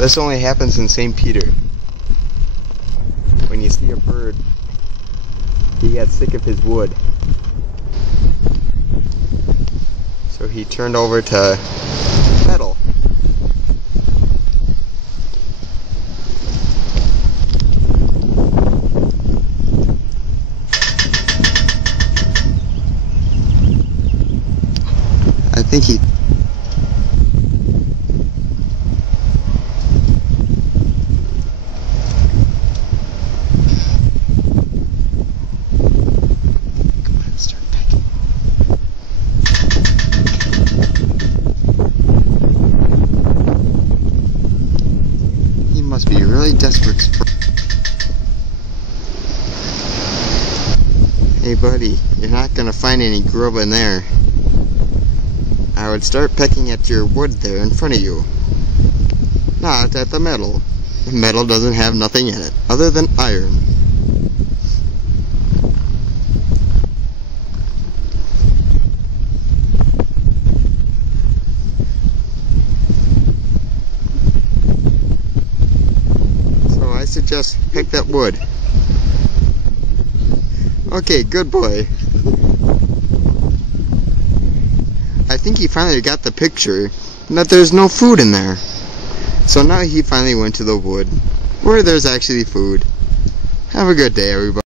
This only happens in St. Peter. When you see a bird, he got sick of his wood. So he turned over to metal. I think he... Come on, start pecking. He must be really desperate for... Hey buddy, you're not gonna find any grub in there. I would start pecking at your wood there in front of you. Not at the metal. The metal doesn't have nothing in it other than iron. So I suggest peck that wood. Okay, good boy. I think he finally got the picture that there's no food in there. So now he finally went to the wood where there's actually food. Have a good day, everybody.